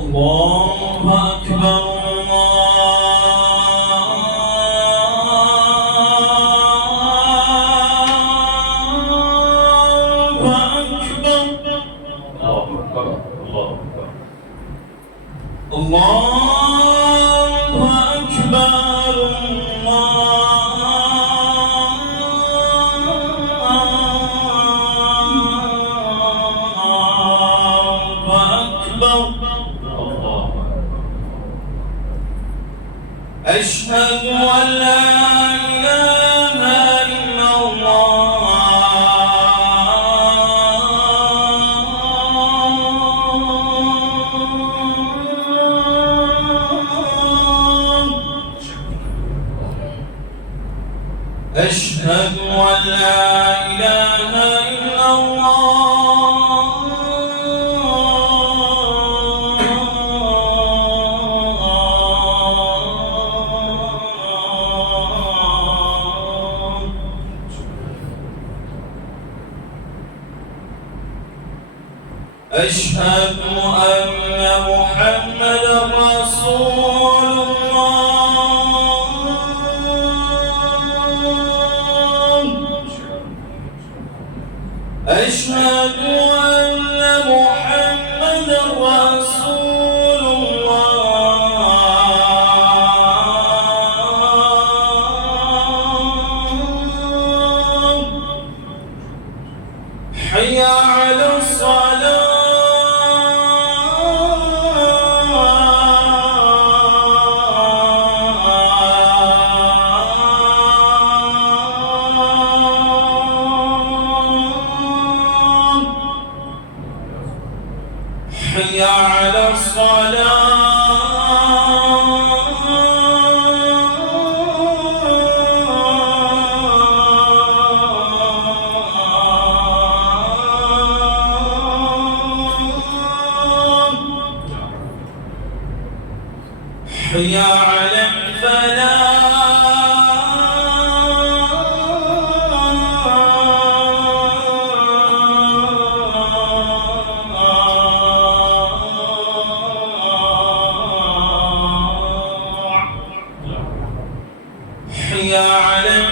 الله أكبر أشهد أن لا إله إلا الله أشهد أن لا إله إلا أشهد أن محمدا رسول الله أشهد أن محمدا رسول الله حي على الصلاة حي على الصلاة حي على حي على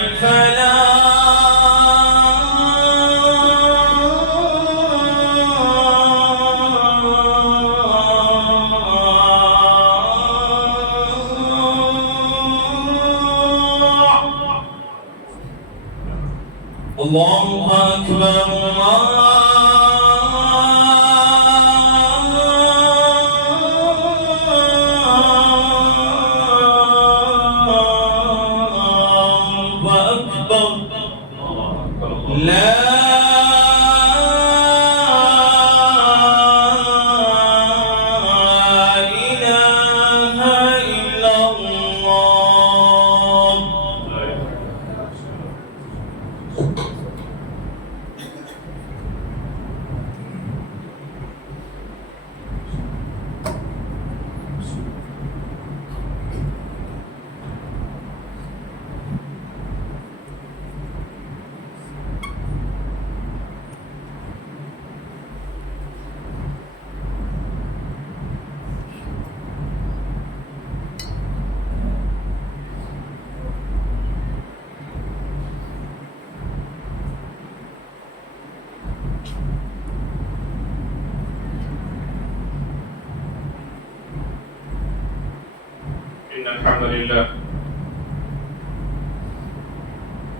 الله أكبر الله أكبر لا إله إلا الله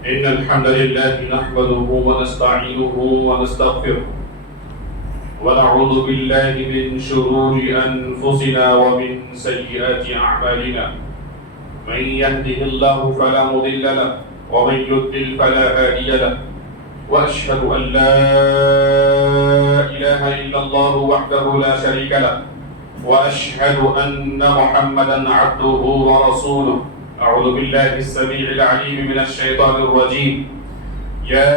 إن الحمد لله نحمده ونستعينه ونستغفره ونعوذ بالله من شرور أنفسنا ومن سيئات أعمالنا من يهده الله فلا مضل له ومن يضلل فلا هادي له وأشهد أن لا إله إلا الله وحده لا شريك له وأشهد أن محمدا عبده ورسوله أعوذ بالله السميع العليم من الشيطان الرجيم يا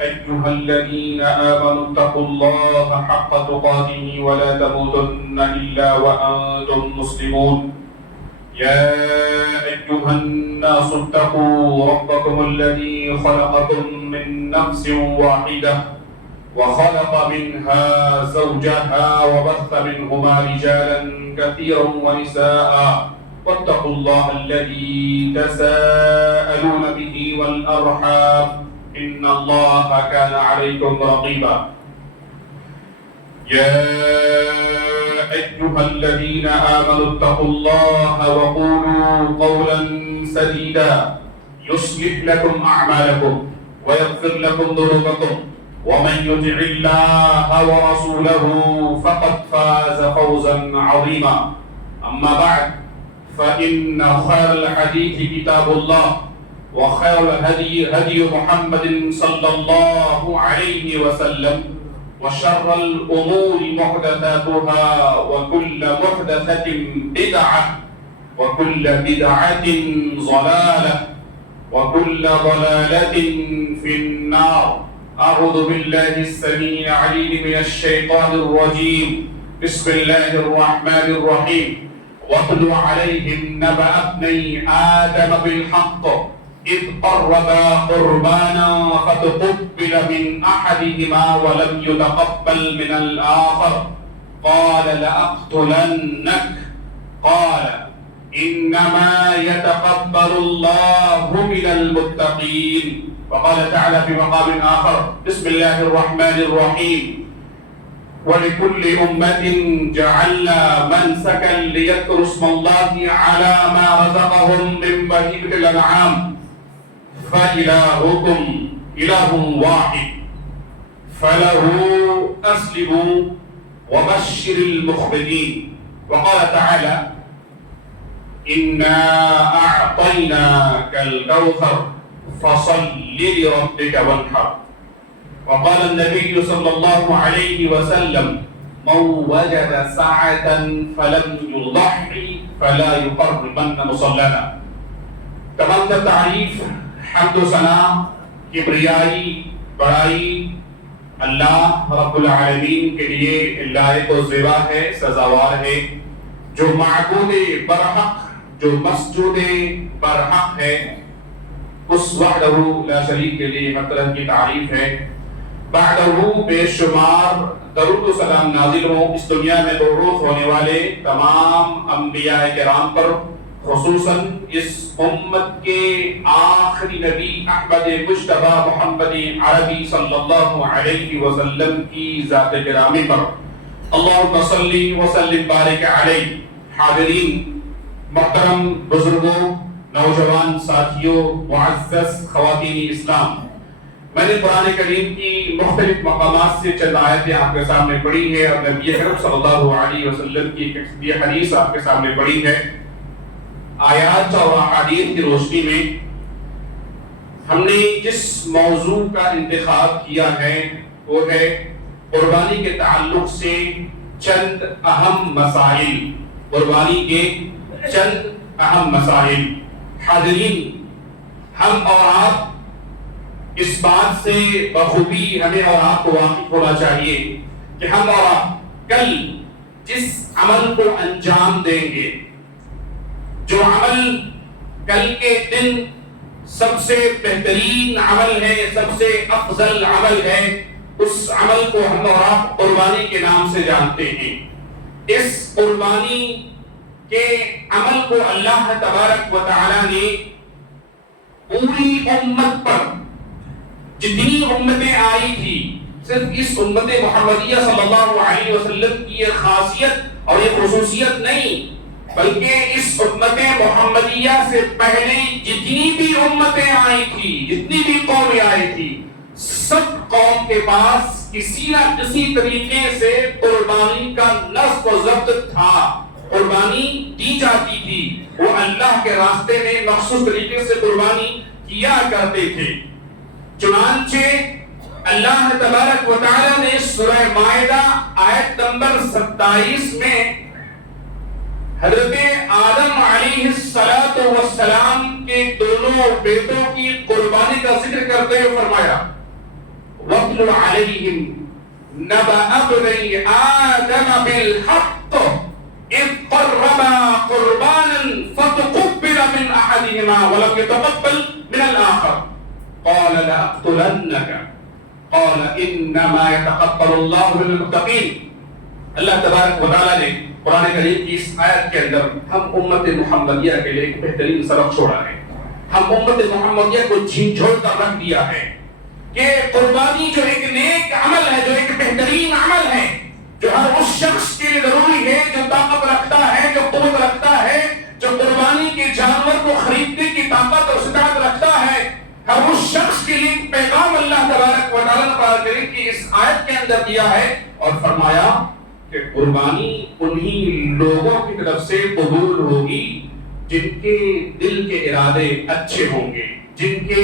أيها الذين آمنوا اتقوا الله حق تقاته ولا تموتن إلا وأنتم مسلمون يا أيها الناس اتقوا ربكم الذي خلقكم من نفس واحدة وخلق منها زوجها وبث منهما رجالا كثيرا ونساء واتقوا الله الذي تساءلون به والأرحام إن الله كان عليكم رقيبا يا أيها الذين آمنوا اتقوا الله وقولوا قولا سديدا يصلح لكم أعمالكم ويغفر لكم ذنوبكم ومن يطع الله ورسوله فقد فاز فوزا عظيما أما بعد فإن خير الحديث كتاب الله وخير الهدي هدي محمد صلى الله عليه وسلم وشر الأمور محدثاتها وكل محدثة بدعة وكل بدعة ضلالة وكل ضلالة في النار أعوذ بالله السميع العليم من الشيطان الرجيم بسم الله الرحمن الرحيم واتل عليهم نبأ ابني آدم بالحق إذ قربا قربانا فتقبل من أحدهما ولم يتقبل من الآخر قال لأقتلنك قال إنما يتقبل الله من المتقين وقال تعالى في مقام آخر بسم الله الرحمن الرحيم ولكل أمة جعلنا منسكا ليذكروا اسم الله على ما رزقهم من بهيمة الأنعام فإلهكم إله واحد فله أسلموا وبشر المخبتين وقال تعالى إنا أعطيناك الكوثر فصل لربك وانحر وقال النبي صلى الله عليه وسلم من وجد ساعة فلم يضحي فلا يقربن مصلانا تمام تعریف حمد و ثنا کبریائی بڑائی اللہ رب العالمین کے لیے لائق و زیبا ہے سزاوار ہے جو معبود برحق جو مسجود برحق ہے اس وحدہ لا شریک کے لیے ہر طرح کی تعریف ہے بعدہ بے شمار درود و سلام نازل ہوں اس دنیا میں مبعوث ہونے والے تمام انبیاء کرام پر خصوصاً اس امت کے آخری نبی احمد مجتبی محمد عربی صلی اللہ علیہ وسلم کی ذات گرامی پر اللہم صلی وسلم بارک علیہ حاضرین محترم بزرگوں نوجوان ساتھیوں معزز خواتین اسلام میں نے قرآن کریم کی مختلف مقامات سے چند آیتیں آپ کے سامنے پڑھی ہے اور نبی اکرم صلی اللہ علیہ وسلم کی ایک حدیث آپ کے سامنے پڑھی ہے آیات اور احادیث کی روشنی میں ہم نے جس موضوع کا انتخاب کیا ہے وہ ہے قربانی کے تعلق سے چند اہم مسائل قربانی کے چند اہم مسائل حاضرین ہم اور آپ اس بات سے بخوبی ہمیں اور آپ کو واقف ہونا چاہیے کہ ہم اور آپ کل جس عمل کو انجام دیں گے جو عمل کل کے دن سب سے بہترین عمل ہے سب سے افضل عمل ہے اس عمل کو ہم اور آپ قربانی کے نام سے جانتے ہیں اس قربانی کے عمل کو اللہ تبارک و تعالی نے پوری امت پر جتنی امتیں آئی تھی صرف اس امت محمدیہ صلی اللہ علیہ وسلم کی یہ خاصیت اور یہ خصوصیت نہیں بلکہ اس امت محمدیہ سے پہلے جتنی بھی امتیں آئی تھی جتنی بھی قومیں آئی تھی سب قوم کے پاس کسی نہ کسی طریقے سے قربانی کا نصب و ضبط تھا قربانی دی جاتی تھی وہ اللہ کے راستے میں مخصوص طریقے سے قربانی کیا کرتے تھے چنانچہ اللہ تبارک و تعالی نے سورہ مائدہ آیت نمبر 27 میں حضرت آدم علیہ السلام کے دونوں بیٹوں کی قربانی کا ذکر کرتے ہوئے فرمایا وَاتْلُ عَلَيْهِمْ نَبَأَ ابْنَيْ آدَمَ بِالْحَقِّ إِذْ قَرَّبَا قُرْبَانًا فَتُقُبِّلَ مِنْ أَحَدِهِمَا وَلَمْ يَتَقَبَّلْ مِنَ الْآخَرِ قَالَ لَأَقْتُلَنَّكَ قال انما يتقبل الله من المتقين. اللہ تبارک و تعالیٰ نے قرآن کریم کی اس آیت کے اندر ہم امت محمدیہ کے لیے ایک بہترین سبق چھوڑا ہے. ہم امت محمدیہ کو جھنجھوڑ کر رکھ دیا ہے کہ قربانی جو ایک نیک عمل ہے، جو ایک بہترین عمل ہے، جو ہر اس شخص کے لیے ضروری ہے جو طاقت رکھتا ہے، جو قوت رکھتا ہے، جو قربانی کے جانور کو خریدنے کی طاقت اور استطاعت رکھتا ہے، ہر اس شخص کے لیے پیغام اللہ تبارک و تعالیٰ نے قرآن کریم کی اس آیت کے اندر دیا ہے اور فرمایا کہ قربانی انہی لوگوں کی طرف سے قبول ہوگی جن کے دل کے ارادے اچھے ہوں گے، جن کی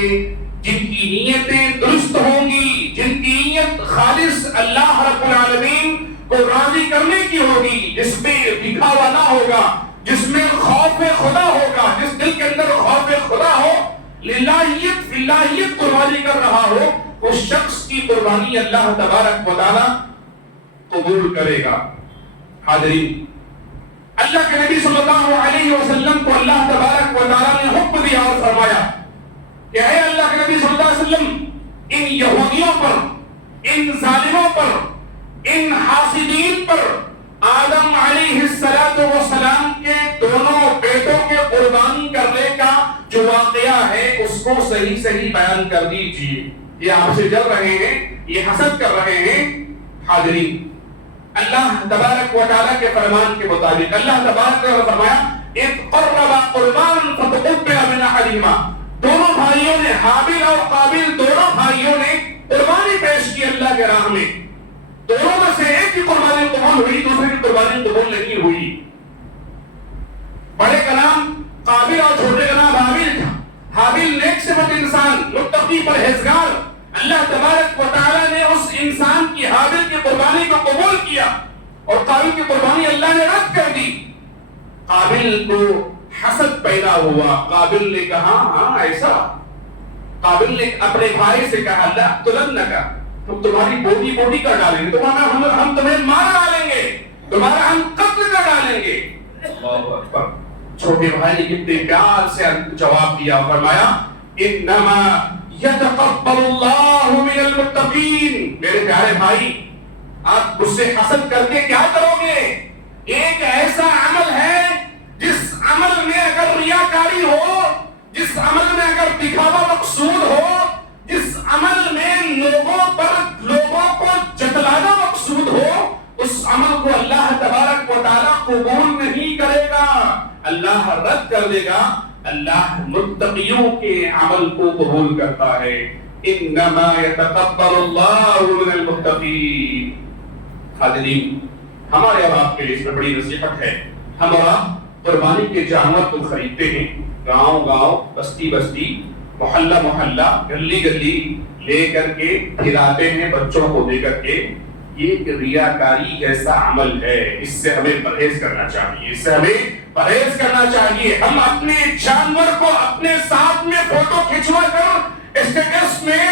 نیتیں درست ہوں گی، جن کی نیت خالص اللہ رب العالمین کو راضی کرنے کی ہوگی، جس میں دکھاوا نہ ہوگا، جس میں خوف خدا ہوگا، جس دل کے اندر خوف خدا ہو، للہیت فلہیت قربانی کر رہا ہو، اس شخص کی قربانی اللہ تبارک و تعالی قبول کرے گا. حاضرین، اللہ کے نبی صلی اللہ علیہ وسلم کو اللہ تبارک و تعالی نے حکم دیا اور فرمایا کہ اے اللہ کے نبی صلی اللہ علیہ وسلم، ان یہودیوں پر، ان ظالموں پر، ان حاسدین پر آدم علیہ السلام کے دونوں بیٹوں کے قربانی کرنے کا جو واقعہ ہے اس کو صحیح صحیح بیان کر دیجیے. یہ آپ سے جل رہے ہیں، یہ حسد کر رہے ہیں. حاضرین، اللہ تبارک و تعالیٰ کے فرمان کے مطابق اللہ تبارک و تعالیٰ نے فرمایا اذ قربا قربانا فتقبل من احدہما، دونوں بھائیوں نے، حابیل اور قابیل دونوں بھائیوں نے قربانی پیش کی اللہ کے راہ میں. دونوں میں سے ایک کی قربانی قبول ہوئی، دوسرے کی قربانی قبول نہیں ہوئی. بڑے کا نام قابیل اور چھوٹے کا نام حابیل تھا. حابیل نیک صفت انسان، متقی پرہیزگار. اللہ تبارک و تعالیٰ نے اس انسان کی حابیل کی قربانی کو قبول کیا اور قابیل کی قربانی اللہ نے رد کر دی. قابیل کو حسد پیدا ہوا. قابیل نے کہا ہاں ایسا. قابیل نے اپنے بھائی سے کہا اللہ تلنکا، ہم تمہاری بوٹی بوٹی کر ڈالیں گے، ہم تمہیں مار ڈالیں گے، تمہارا ہم قتل کر ڈالیں گے. اللہ اکبر. چھوٹے بھائی نے کتنے پیار سے جواب دیا، فرمایا انما یتقبل اللہ من المتقین. میرے پیارے بھائی، آپ مجھ سے حسد کر کے کیا کرو گے؟ ایک ایسا عمل ہے جس عمل میں اگر ریاکاری ہو، جس عمل میں اگر دکھاوا مقصود ہو، جس عمل میں لوگوں کو جتلانا مقصود ہو، اس عمل کو اللہ تبارک و تعالیٰ قبول نہیں کرے گا، اللہ رد کر دے گا. اللہ متقیوں کے عمل کو قبول کرتا ہے. انما یتقبل اللہ من المتقین. حاضرین، ہمارے اور آپ کے لیے اس میں بڑی نصیحت ہے. ہم اور آپ قربانی کے جانور کو خریدتے ہیں، گاؤں گاؤں، بستی بستی، محلہ محلہ، گلی گلی لے کر کے کھلاتے ہیں بچوں کو دے کر کے. یہ ایک ریاکاری ایسا عمل ہے، اس سے ہمیں پرہیز کرنا چاہیے، اس سے ہمیں پرہیز کرنا چاہیے. ہم اپنے جانور کو اپنے ساتھ میں فوٹو کھنچوا کر اسٹیٹس میں،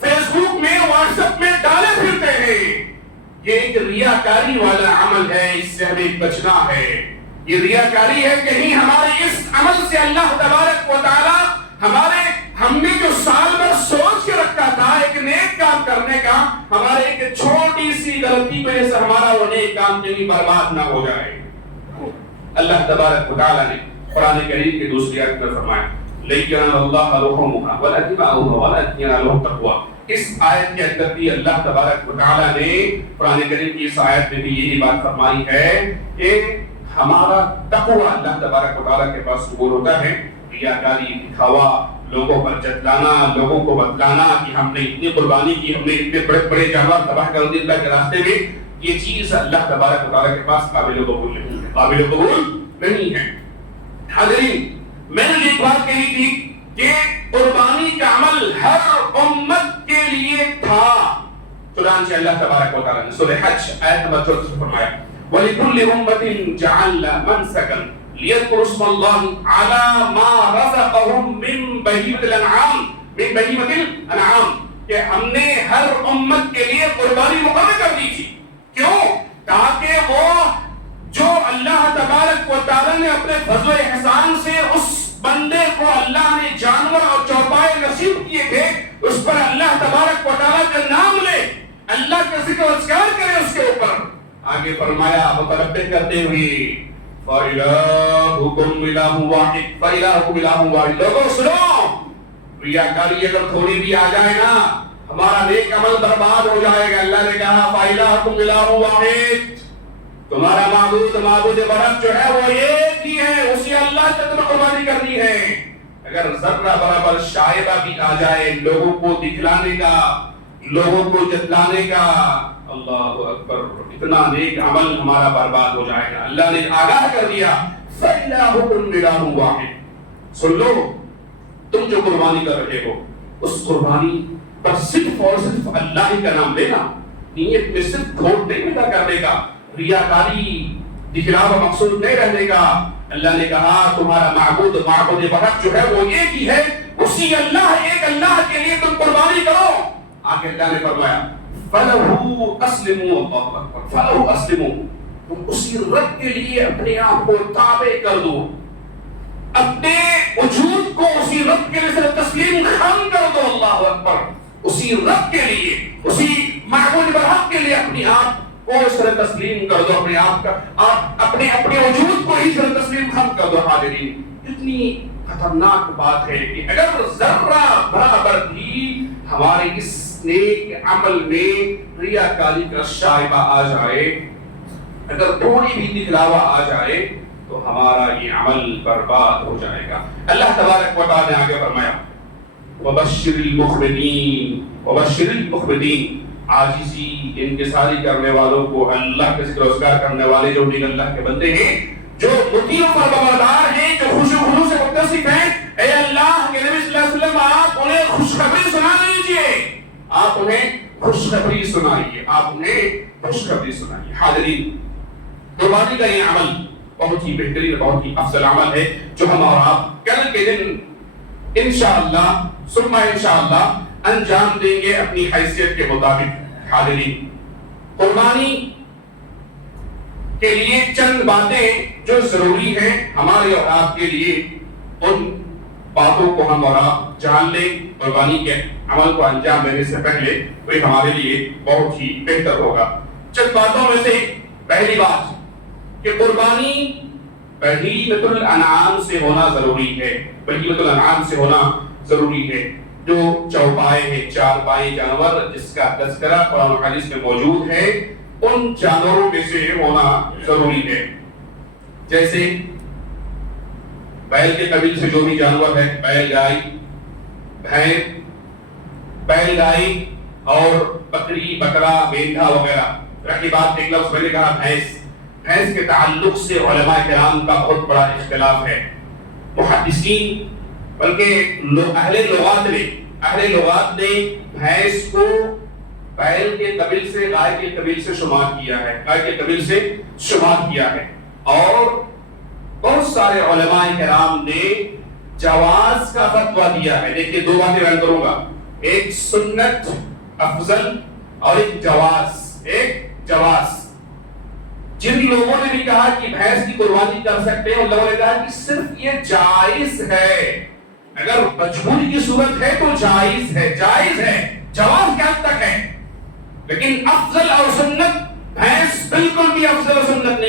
فیس بک میں، واٹس ایپ میں ڈالے پھرتے ہیں. یہ ایک ریاکاری والا عمل ہے، اس سے ہمیں بچنا ہے. یہ ریاکاری ہے، کہیں ہمارے اس عمل سے اللہ تبارک و تعالی ہم نے جو سال بھر سوچ کے رکھا تھا ایک نیک کام کرنے کا، ہمارے ایک چھوٹی سی غلطی وجہ سے ہمارا وہ نیک کام کہیں برباد نہ ہو جائے. اللہ تبارک و تعالی نے قرآن کریم کی دوسری آیت میں فرمایا لَن يَنَالَ اللَّهَ لُحُومُهَا وَلَا دِمَاؤُهَا وَلَكِنْ يَنَالُهُ التَّقْوَىٰ. اس آیت کے اندر بھی اللہ تبارک و تعالی نے قرآن کریم کی اس آیت میں بھی یہی بات فرمائی ہے کہ ہمارا تقوی اللہ تبارک و تعالی کے پاس قبول ہوتا ہے. ریاکاری، دکھاوا، لوگوں پر جتلانا، لوگوں کو بتلانا کہ ہم نے اتنی قربانی کی، ہم نے اتنے بڑے بڑے جانور تباہ کر دیے اللہ کے راستے میں، یہ چیز اللہ تبارک و تعالی کے پاس قابل قبول نہیں ہے، قابل قبول نہیں ہے. حاضرین، میں نے ایک بات کہی تھی کہ قربانی کا عمل ہر امت کے لیے تھا. چنانچہ اللہ تبارک و تعالی نے سورہ حج آیت نمبر 34 فرمایا وَلِكُلِّ أُمَّةٍ جَعَلْنَا مَنْسَكًا لِيَذْكُرُوا اسْمَ اللَّهِ عَلَى مَا رَزَقَهُم مِّن بَهِيمَةِ الْأَنْعَامِ. کہ ہم نے ہر امت کے لیے قربانی مقرر کر دی تھی. کیوں؟ تاکہ وہ جو اللہ تبارک و تعالی نے اپنے فضل و احسان سے اس بندے کو اللہ نے جانور اور چوپائے نصیب کیے تھے، اس پر اللہ تبارک و تعالی ذکر و اذکار کریں اس کے اوپر. آگے فرمایا متربع کرتے ہوئے فَإِلَٰهُكُمْ إِلَٰهٌ وَاحِدٌ فَإِلَٰهُكُمْ إِلَٰهٌ وَاحِدٌ. لوگوں سنو، ریاکاری اگر تھوڑی بھی آ جائے نا ہمارا نیک عمل برباد ہو جائے گا. اللہ نے کہا فَإِلَٰهُكُمْ إِلَٰهٌ وَاحِدٌ، تمہارا معبود برحق جو ہے وہ ایک ہی ہے، اسی اللہ سے تمہیں قربانی کرنی ہے. اگر ذرہ برابر شائبہ بھی آ جائے لوگوں کو دکھلانے کا، لوگوں کو جتلانے کا، اللہ اکبر، اتنا نیک عمل ہمارا برباد ہو جائے گا. اللہ نے آگاہ کر دیا فَإِلَٰهُكُمْ إِلَٰهٌ وَاحِدٌ. سن لو، تم جو قربانی کر رہے ہو اس قربانی پر صرف اور صرف اللہ ہی کا نام لینا، نیت میں صرف کھوٹ نہیں پیدا کرنے کا، ریاکاری دکھلاوا مقصود نہیں رہنے کا. اللہ نے کہا تمہارا معبود برحق جو ہے وہ ایک ہی ہے، اسی اللہ، ایک اللہ کے لیے تم قربانی کرو. آگے اللہ نے فرمایا فَلَهُ أَسْلِمُوا. اللہ اکبر، فَلَهُ أَسْلِمُوا، تم اسی رب کے لیے اپنے آپ کو تابع کر دو، اپنے وجود کو اسی رب کے لیے تسلیم خم کر دو. اللہ اکبر، اسی رب کے لیے، اسی معبود برحق کے لیے اپنے آپ کو اس طرح تسلیم کر دو، اپنے آپ کا اپنے وجود کو اس طرح تسلیم خم کر دو. حاضرین، اتنی خطرناک بات ہے کہ اگر ذرہ برابر بھی ہمارے اس نیک عمل میں ریاکاری کا شائبہ آ جائے، اگر تھوڑی بھی دکھلاوا آ جائے تو ہمارا یہ عمل برباد ہو جائے گا. اللہ تبارک و تعالی نے آگے فرمایا وَبَشِّرِ الْمُخْبِتِينَ وَبَشِّرِ الْمُخْبِتِينَ، عاجزی انکساری کرنے والوں کو، اللہ کے ذکر و اذکار کرنے والے جو بھی اللہ کے بندے ہیں، جو مطیع و فرمانبردار ہیں، جو خشوع و خضوع سے متصف ہیں، اے اللہ کے نبی صلی اللہ علیہ وسلم آپ انہیں خوشخبری سنا دیجئے، آپ انہیں خوشخبری سنائیے، آپ انہیں خوشخبری سنائیے. حاضرین، قربانی کا یہ عمل بہت ہی بہترین، بہت ہی افضل عمل ہے جو ہم اور آپ کل کے دن انشاءاللہ ثم انشاءاللہ انجام دیں گے اپنی حیثیت کے مطابق. حاضرین، قربانی کے لیے چند باتیں جو ضروری ہیں ہمارے اور آپ کے لیے، ان باتوں کو ہم اور آپ جان لیں. قربانی کے عمل کو انجام دینے سے پہلے وہ ہمارے لیے بہت ہی بہتر ہوگا. چند باتوں میں سے پہلی بات کہ قربانی بہیمۃ الانعام سے ہونا ضروری ہے. بہیمۃ الانعام سے ہونا ضروری ہے، جو چوپائے ہیں، چار پائے جانور جس کا تذکرہ قرآن و حدیث میں موجود ہے، ان جانوروں میں سے ہونا ضروری ہے. جیسے بیل کے قبیل سے جو بھی جانور ہے، بیل گائے، بھینس، بیل گائے اور بکری، بکرا، مینڈھا وغیرہ. رکھی بات ایک لفظ میں نے کہا بھینس. بھینس کے تعلق سے علماء کرام کا بہت بڑا اختلاف ہے. محدثین بلکہ اہل لغات نے بھینس کو بیل کے قبیل سے، گائے کے قبیل سے شمار کیا ہے، گائے کے قبیل سے شمار کیا ہے. اور بہت سارے علماء کرام نے جواز کا فتویٰ دیا ہے. دیکھیے دو باتیں بیان کروں گا، ایک سنت افضل اور ایک جواز. جن لوگوں نے بھی کہا کہ بھینس کی قربانی کر سکتے ہیں، ان لوگوں نے کہا کہ صرف یہ جائز ہے، اگر مجبوری کی صورت ہے تو جائز ہے، جواز کیا تک ہے. لیکن افضل اور سنت، بھینس بالکل بھی افضل اور سنت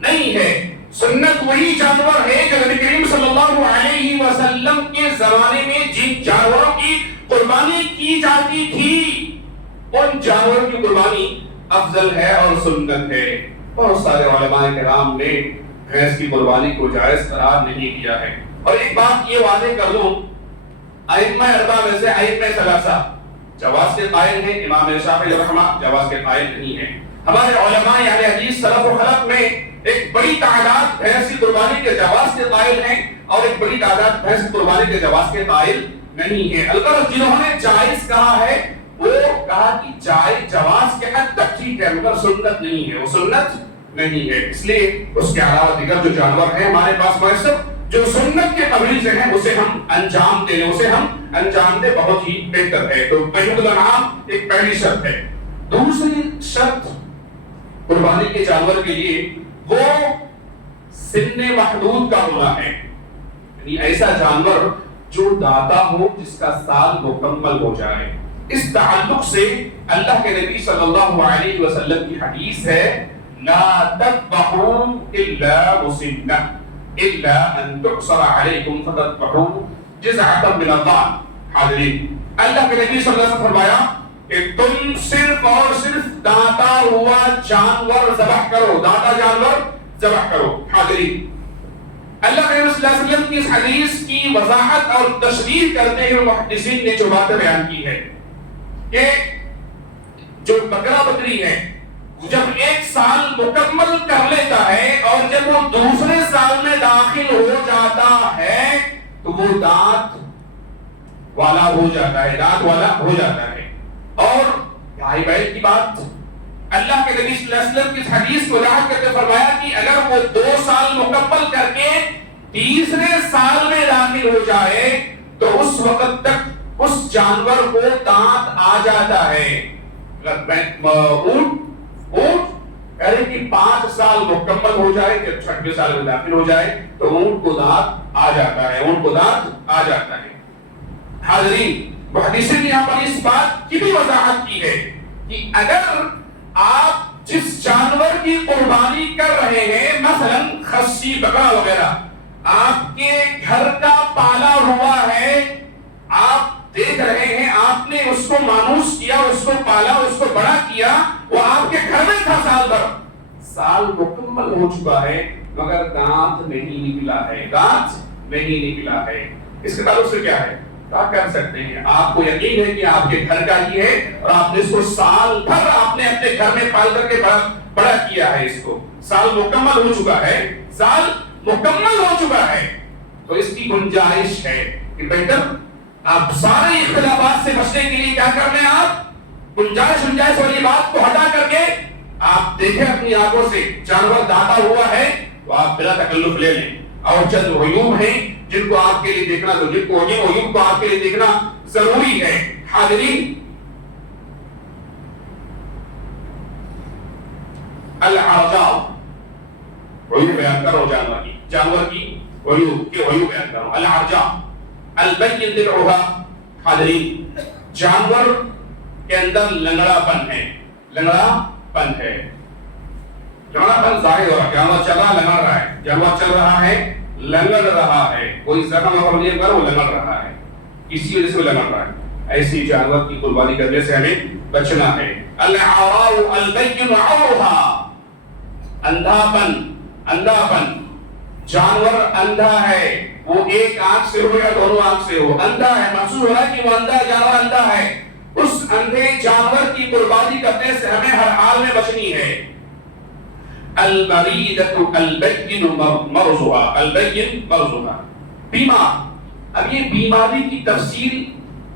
نہیں ہے. سنت وہی جانور ہے جو نبی کریم صلی اللہ علیہ وسلم کے زمانے میں جن جانوروں کی قربانی کی جاتی تھی، ان جانوروں کی قربانی افضل ہے اور سنت ہے. بہت سارے علماء کرام نے بھینس کی قربانی کو جائز قرار نہیں دیا ہے. اور ایک بات یہ واضح کر لوں، ائمہ اربعہ میں سے ائمہ ثلاثہ جواز کے قائل ہیں. امام شافعی رحمہ جواز کے قائل نہیں ہیں. ہمارے علماء اہل حدیث سلف و خلف میں ایک بڑی تعداد بھینس کی قربانی کے جواز کے قائل ہیں اور ایک بڑی تعداد بھینس کی قربانی کے جواز کے قائل نہیں ہے. البتہ جنہوں نے جائز کہا ہے وہ کہا کہ جائز جواز کے حد تک ٹھیک ہے، مگر سنت نہیں ہے، وہ سنت نہیں ہے. اس لیے اس کے علاوہ دیگر جو جانور ہیں ہمارے پاس میسر جو سنت کے قبیل سے ہیں اسے ہم انجام دے بہت ہی بہتر ہے. تو بہیمۃ الانعام ایک پہلی شرط ہے. دوسری شرط قربانی کے جانور کے لیے وہ سن محدود کا ہونا ہے، یعنی ایسا جانور جو داتا ہو جس کا سال مکمل ہو جائے. اس تعلق سے اللہ کے نبی صلی اللہ علیہ وسلم کی حدیث ہے لا تذبحوا الا مسنہ الا ان تعصر علیکم فتذبحوا جزعة من الضأن. حاضرین اللہ کے نبی صلی اللہ علیہ وسلم فرمایا کہ تم صرف اور صرف دانتا ہوا جانور ذبح کرو، دانتا جانور ذبح کرو. حاضرین اللہ کے نبی صلی اللہ علیہ وسلم کی اس حدیث کی وضاحت اور تشریح کرتے ہوئے محدثین نے جو باتیں بیان کی ہے کہ جو بکرا بکری ہے جب 1 سال مکمل کر لیتا ہے اور جب وہ دوسرے سال میں داخل ہو جاتا ہے تو وہ دانت والا ہو جاتا ہے، دانت والا ہو جاتا ہے. اور بھائی بھائی کی بات اللہ کے نبی صلی اللہ علیہ وسلم کی اس حدیث کو وضاحت کرتے فرمایا کہ اگر وہ 2 سال مکمل کر کے تیسرے سال میں داخل ہو جائے تو اس وقت تک اس جانور کو دانت آ جاتا ہے. اونٹ پہلے کہ 5 سال مکمل ہو جائے، جب 6ویں سال میں داخل ہو جائے تو اونٹ کو دانت آ جاتا ہے، اونٹ کو دانت آ جاتا ہے. حاضرین محدثین نے یہاں پر اس بات کی بھی وضاحت کی ہے کہ اگر آپ جس جانور کی قربانی کر رہے ہیں مثلا خصی بکرا وغیرہ آپ کے گھر کا پالا ہوا ہے، آپ دیکھ رہے ہیں، آپ نے اس کو مانوس کیا، اس کو پالا، اس کو بڑا کیا، وہ آپ کے گھر میں تھا سال بھر، سال مکمل ہو چکا ہے مگر دانت نہیں نکلا ہے، دانت نہیں نکلا ہے. اس کے تعلق سے کیا ہے کیا کر سکتے ہیں؟ آپ کو یقین ہے کہ آپ کے گھر کا ہی ہے اور آپ نے اس کو سال بھر آپ نے اپنے گھر میں پال کر کے بڑا کیا ہے، اس کو سال مکمل ہو چکا ہے، سال مکمل ہو چکا ہے تو اس کی گنجائش ہے کہ بہتر آپ سارے اختلافات سے بچنے کے لیے کیا کر لیں، آپ گنجائش والی بات کو ہٹا کر کے آپ دیکھیں اپنی آنکھوں سے جانور داتا ہوا ہے تو آپ بلا تکلف لے لیں. اور چند عیوب ہیں جن کو آپ کے لیے دیکھنا عیوب کو آپ کے لیے دیکھنا ضروری ہے. حاضرین العرجاء عیوب بیان کرو جانور کی عیوب بیان کرو. العرجاء البین ضلعها. حاضرین جانور کے اندر لنگڑا پن ہے، لنگڑا پن ظاہر ہو رہا ہے، جانور چل رہا ہے، لنگڑ رہا ہے، کوئی زخم نہیں کر وہ لنگڑ رہا ہے، اسی وجہ سے لنگڑ رہا ہے. ایسی جانور کی قربانی کرنے سے ہمیں بچنا ہے. العراء البین عورها. اندھا پن جانور اندھا ہے، وہ ایک آنکھ سے ہو یا دونوں آنکھ سے ہو، اندھا ہے، محسوس ہو رہا ہے کہ وہ جانور اندھا ہے. اس اندھے جانور کی قربانی کرنے سے ہمیں ہر حال میں بچنی ہے. المریضۃ البین مرضها. بیمار. اب یہ بیماری کی تفصیل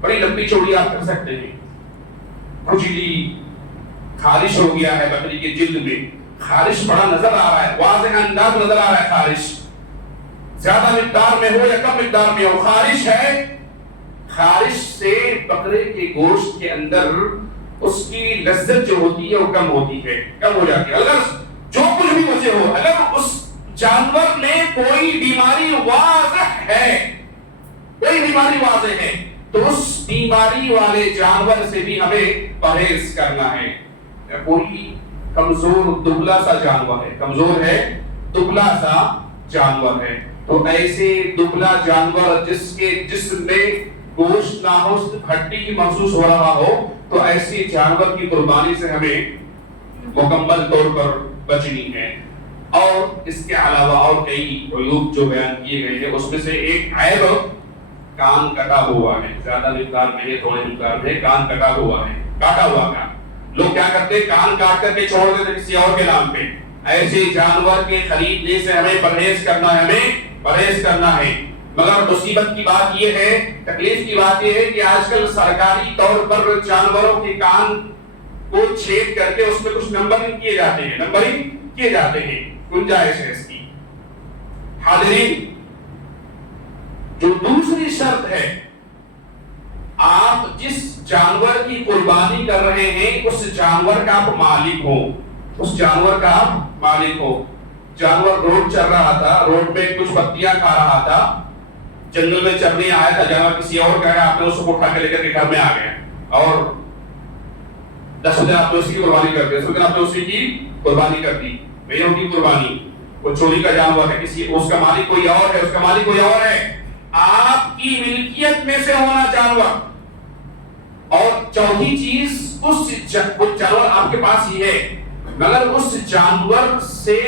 بڑی لمبی چوڑی آپ کر سکتے ہیں. کھجلی، خارش ہو گیا ہے بکری کے جلد میں، خارش بڑا نظر آ رہا ہے، واضح انداز نظر آ رہا ہے، خارش زیادہ مقدار میں ہو یا کم مقدار میں ہو، خارش ہے. خارش سے بکرے کے گوشت کے اندر اس کی لذت جو ہوتی ہے وہ کم ہوتی ہے، کم ہو جاتی ہے. اگر جو کچھ بھی وجہ ہو، اگر اس جانور میں کوئی بیماری واضح ہے تو اس بیماری والے جانور سے بھی ہمیں پرہیز کرنا ہے. کوئی کمزور دبلا سا جانور ہے، دبلا سا جانور ہے تو ایسے دبلا جانور جس کے جسم میں گوشت نہ ہو، ہڈی محسوس ہو رہا ہو، تو ایسے جانور کی قربانی سے ہمیں مکمل طور پر بچنی ہے. اور اس کے علاوہ اور کئی عیوب جو بیان کیے گئے ہیں اس میں سے ایک عیب کان کٹا ہوا ہے. زیادہ مقدار میں ہے، تھوڑے مقدار میں کان کٹا ہوا ہے، کاٹا ہوا کان. لوگ کیا کرتے ہیں، کان کاٹ کر کے چھوڑ دیتے کسی اور کے نام پہ. ایسے جانور کے خریدنے سے ہمیں پرہیز کرنا ہے. مگر مصیبت کی بات یہ ہے، تکلیف کی بات یہ ہے کہ آج کل سرکاری طور پر جانوروں کے کان کو چھید کر کے اس میں کچھ نمبرنگ کیے جاتے ہیں. گنجائش ہے اس کی. حاضرین جو دوسری شرط ہے، آپ جس جانور کی قربانی کر رہے ہیں اس جانور کا آپ مالک ہو. جانور روڈ چل رہا تھا، روڈ پہ کچھ پتیاں کھا رہا تھا، جنگل میں چرنے آیا تھا جانور کسی اور کا ہے، آپ نے اس کو اٹھا کے لے کر کے گھر میں آ گئے اور 10 دن آپ نے اسی کی قربانی کر دی، 10 دن آپ نے اسی کی قربانی کر دی، بھیڑوں کی قربانی، وہ چوری کا جانور ہے، کسی اس کا مالک کوئی اور ہے، اس کا مالک کوئی اور ہے، آپ کی ملکیت میں سے ہونا جانور. اور چوتھی چیز وہ جانور آپ کے پاس ہی ہے مگر اس جانور سے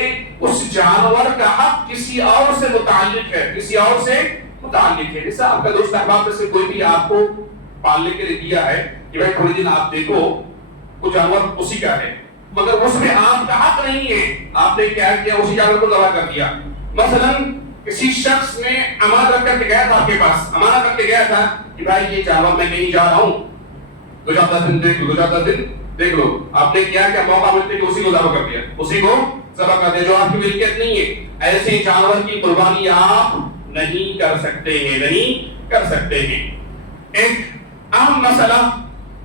اس جانور کا حق کسی اور سے متعلق ہے، کسی اور سے متعلق ہے. جیسا آپ کا دوست احباب میں سے کوئی بھی آپ کو پالنے کے لیے دیا ہے کہ بھائی تھوڑے دن آپ دیکھو، وہ جانور اسی کا ہے مگر اس میں آپ کا حق نہیں ہے. آپ نے کیا کیا؟ اسی جانور کو ذبح کر دیا. مثلا کسی شخص نے امانت رکھ کر کے گیا تھا آپ کے پاس، امانت رکھ کے گیا تھا کہ بھائی یہ جانور میں کہیں جا رہا ہوں، 2-4 دن دیکھ لو، 2-4 دن دیکھ لو. آپ نے کیا کیا؟ موقع ملتے کہ اسی کو ذبح کر دیا، اسی کو ذبح کر دیا جو آپ کی ملکیت نہیں ہے. ایسے جانور کی قربانی آپ نہیں کر سکتے ہیں، نہیں کر سکتے ہیں. ایک اہم مسئلہ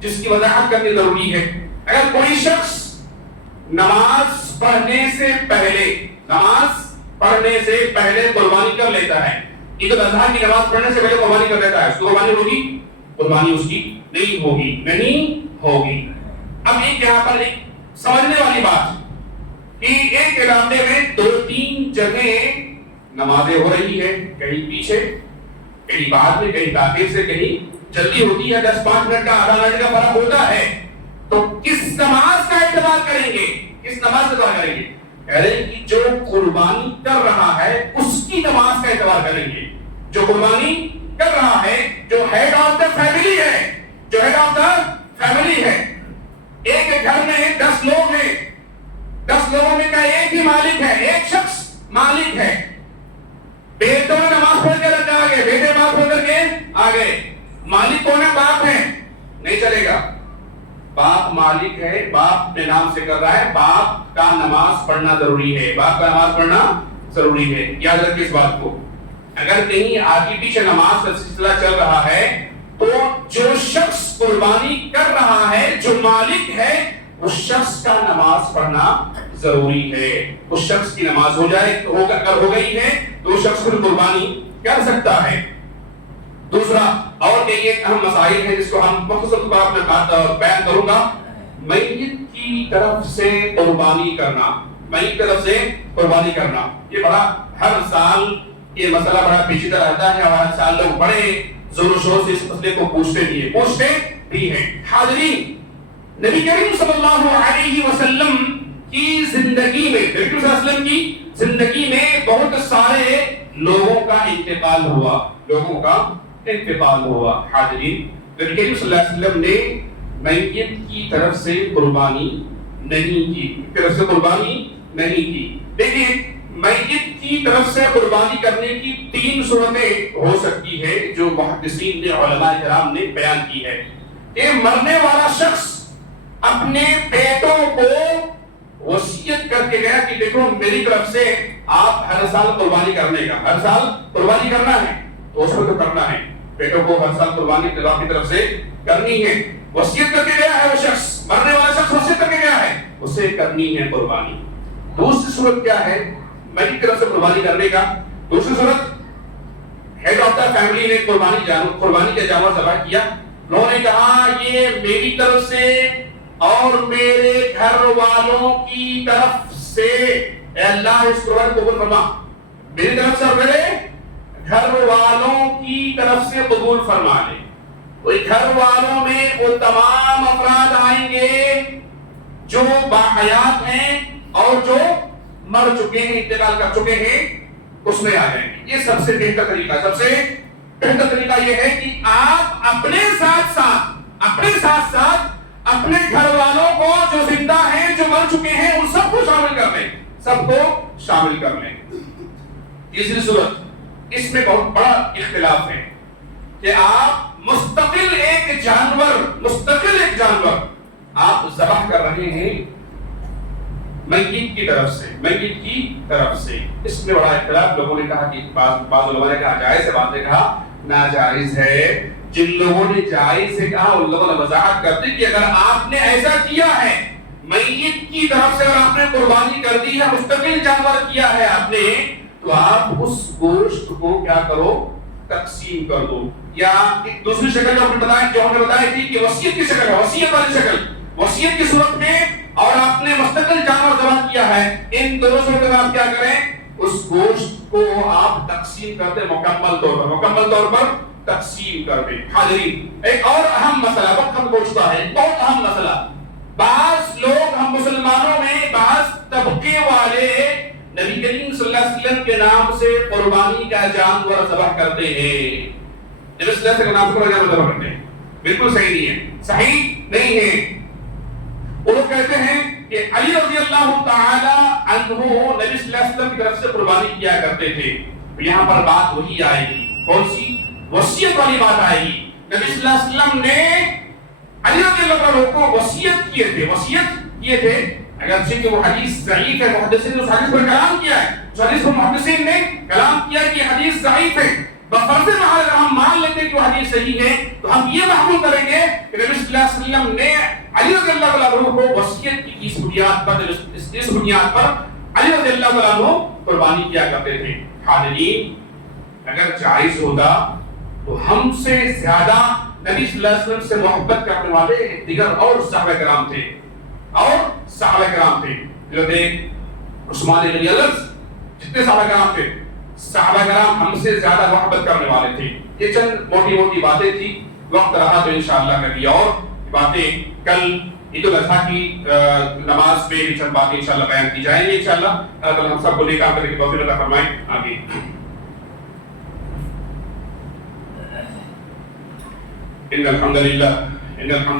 جس کی وضاحت کرنی ضروری ہے، اگر کوئی شخص نماز پڑھنے سے پہلے قربانی کر لیتا ہے، عید الاضحیٰ کی نماز پڑھنے سے پہلے قربانی کر لیتا ہے، اس کو قربانی ہوگی؟ قربانی اس کی نہیں ہوگی. اب ایک یہاں پر ایک سمجھنے والی بات کہ ایک علاقے میں 2-3 جگہ نمازیں ہو رہی ہے، کہیں پیچھے، کہیں بعد میں، کہیں تاخیر سے، کہیں جلدی ہوتی ہے، 10-5 منٹ کا، آدھا گھنٹے کا فرق ہوتا ہے. تو کس نماز کا اعتبار کریں گے؟ کس نماز کا اعتبار کریں گے؟ کہہ رہے ہیں کہ جو قربانی کر رہا ہے اس کی نماز کا اعتبار کریں گے. جو قربانی کر رہا ہے، جو ہیڈ آف دا فیملی ہے، ایک گھر میں 10 لوگ ہیں، 10 لوگوں میں کا ایک ہی مالک ہے، ایک شخص مالک ہے. بیٹوں نے نماز پڑھ کے رکھا آگے، بیٹے نماز پڑھ کر کے آگے، مالک کون ہے؟ باپ ہے. نہیں چلے گا. باپ مالک ہے، باپ اپنے نام سے کر رہا ہے، باپ کا نماز پڑھنا ضروری ہے، باپ کا نماز پڑھنا ضروری ہے. یاد رکھیں اس بات کو. اگر کہیں آگے پیچھے نماز کا سلسلہ چل رہا ہے تو جو شخص قربانی کر رہا ہے، جو مالک ہے، اس شخص کا نماز پڑھنا ضروری ہے. اس شخص کی نماز ہو گئی ہے تو اس شخص کو قربانی کر سکتا ہے. دوسرا اور کئی ایک اہم مسائل ہیں جس کو ہم مختصر طور پر بیان کروں گا. میت کی طرف سے قربانی کرنا، یہ بڑا ہر سال یہ مسئلہ بڑا پیچیدہ رہتا ہے اور ہر سال لوگ بڑے زور و شور سے اس مسئلے کو پوچھتے بھی ہیں. حاضرین، نبی کریم صلی اللہ علیہ وسلم کی زندگی میں بہت سارے لوگوں کا انتقال ہوا. حاضرین، نبی کریم صلی اللہ علیہ وسلم نے میت کی طرف سے قربانی نہیں کی. لیکن میت کی طرف سے قربانی کرنے کی 3 صورتیں ہو سکتی ہے جو محدثین نے، علماء کرام نے بیان کی ہے کہ مرنے والا شخص اپنے بیٹوں کو وصیت کر کے گیا کہ دیکھو میری طرف سے آپ ہر سال قربانی کرنا ہے، تو اس کو تو کرنا ہے، بیٹوں کو ہر سال قربانی آپ کی طرف سے کرنی ہے. وصیت کر کے گیا ہے وہ شخص، مرنے والا شخص وصیت کر کے گیا ہے، اسے کرنی ہے قربانی. دوسری صورت کیا ہے میری طرف سے قربانی کرنے کا؟ دوسری صورت ہیڈ آف دا فیملی نے قربانی کا جانور ذبح کیا. لوگوں نے کہا یہ میری طرف سے اور میرے گھر والوں کی طرف سے، اے اللہ اس قربانی قبول فرما، میری طرف سے اور میرے گھر والوں کی طرف سے قبول فرما لے. کوئی گھر والوں میں وہ تمام افراد آئیں گے جو باحیات ہیں اور جو مر چکے ہیں، انتقال کر چکے ہیں، اس میں آ جائیں گے. یہ سب سے بہتر طریقہ یہ ہے کہ آپ اپنے ساتھ ساتھ اپنے گھر والوں کو جو زندہ ہیں، جو مر چکے ہیں، ان سب کو شامل کر لیں. تیسری صورت، اس میں بہت بڑا اختلاف ہے کہ آپ مستقل ایک جانور آپ ذبح کر رہے ہیں میت کی طرف سے. اس میں بڑا اختلاف. لوگوں نے کہا کہ بعض لوگوں نے کہا جائز ہے، بعض نے کہا ناجائز ہے. جن لوگوں نے جائز سے کہا ان لوگوں نے وضاحت کر دی کہ اگر آپ نے ایسا کیا ہے میت کی طرف سے اور آپ نے قربانی کر دی ہے، مستقل جانور کیا ہے آپ نے، تو آپ اس گوشت کو کیا کرو؟ تقسیم کر دو. یا ایک دوسری شکل جو ہم نے بتائی تھی کہ وصیت کی شکل ہے, وصیت والی شکل, وصیت کی صورت میں اور آپ نے مستقل جانور ذبح کیا ہے, ان دونوں صورتوں میں آپ کیا کریں, اس گوشت کو آپ تقسیم کر دیں مکمل طور پر تقسیم کر دیں. حاضرین, ایک اور اہم مسئلہ وقت ہم پہنچتا ہے, بہت اہم مسئلہ. بعض لوگ ہم مسلمانوں میں بعض طبقے والے نبی کریم صلی اللہ علیہ وسلم کے نام سے قربانی کا جانور ذبح کرتے ہیں. نبی صلی اللہ علیہ وسلم کے نام سے جانور ذبح کرتے ہیں, بالکل صحیح نہیں ہے, صحیح نہیں ہے. وہ لوگ کہتے ہیں کہ علی رضی اللہ تعالی عنہ نبی صلی اللہ علیہ وسلم کی طرف سے قربانی کیا کرتے تھے. یہاں پر بات وہی آئے گی, کون سی, وصیت والی بات آئے گی. نبی صلی اللہ علیہ وسلم نے علی رضی اللہ عنہ کو وصیت کیے تھے. اگرچہ کہ وہ حدیث ضعیف ہے, محدثین نے اس حدیث پر کلام کیا ہے, اس حدیث پر محدثین نے کلام کیا کہ یہ حدیث ضعیف ہے. بفرض محال اگر ہم مان لیتے ہیں کہ وہ حدیث صحیح ہے تو ہم یہ محمول کریں گے کہ نبی صلی اللہ علیہ وسلم نے علی رضی اللہ عنہ کو وصیت کی اس بنیاد پر علی رضی اللہ عنہ قربانی کیا کرتے تھے. حاضرین, اگر جائز ہوتا تو ہم سے زیادہ نبی صلی اللہ علیہ وسلم سے محبت کرنے والے دیگر اور صحابہ کرام تھے. عثمان بن عفان, جتنے صحابہ کرام تھے, صحابہ کرام ہم سے زیادہ محبت کرنے والے تھے. یہ چند موٹی باتیں تھی, وقت رہا تو انشاءاللہ کبھی اور باتیں کل عید الاضحیٰ کی نماز میں بھی چند باتیں انشاءاللہ بیان کی جائیں گی. انشاءاللہ اللہ ہم سب کو نیک کام کرنے کی توفیق عطا فرمائے. آمین. إن الحمد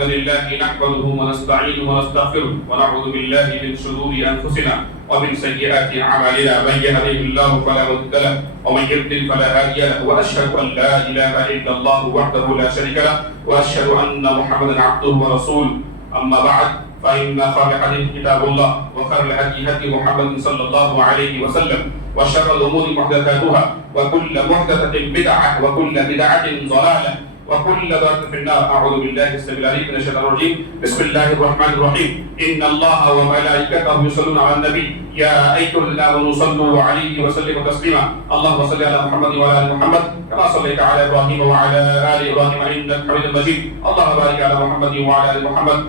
لله نحمده ونستعينه ونستغفره ونعوذ بالله من شرور أنفسنا ومن سيئات أعمالنا. من يهده الله فلا مضل له ومن يضلل فلا هادي له. وأشهد أن لا إله إلا الله وحده لا شريك له وأشهد أن محمدا عبده ورسوله. أما بعد فإن خير الحديث كتاب الله وخير الهدي هدي محمد صلى الله عليه وسلم وشر الأمور محدثاتها وكل محدثة بدعة وكل بدعة ضلالة وكل ضلالة في النار. أعوذ بالله السميع العليم من الشيطان الرجيم. بسم الله الرحمن الرحيم. إن الله وملائكته يصلون على النبي يا أيها الذين آمنوا صلوا عليه وسلموا تسليما. اللهم صل على محمد وعلى آل محمد كما صليت على إبراهيم وعلى آل إبراهيم إنك حميد مجيد. اللهم بارك على محمد وعلى آل محمد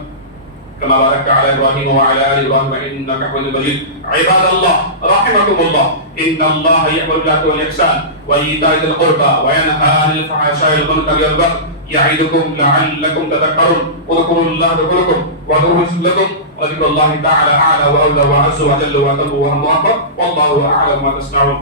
كما باركت على إبراهيم وعلى آل إبراهيم إنك حميد مجيد. عباد الله رحمكم الله, إن الله يأمر بالعدل والإحسان وإيتاء ذي القربى وينهى عن الفحشاء والمنكر والبغي يعظكم لعلكم تذكرون. اذكروا الله يذكركم وادعوه يستجب لكم وذكر الله تعالى أعلى وأولى وأعز وأجل وأتم وأهم وأكبر والله أعلم ما تصنعون.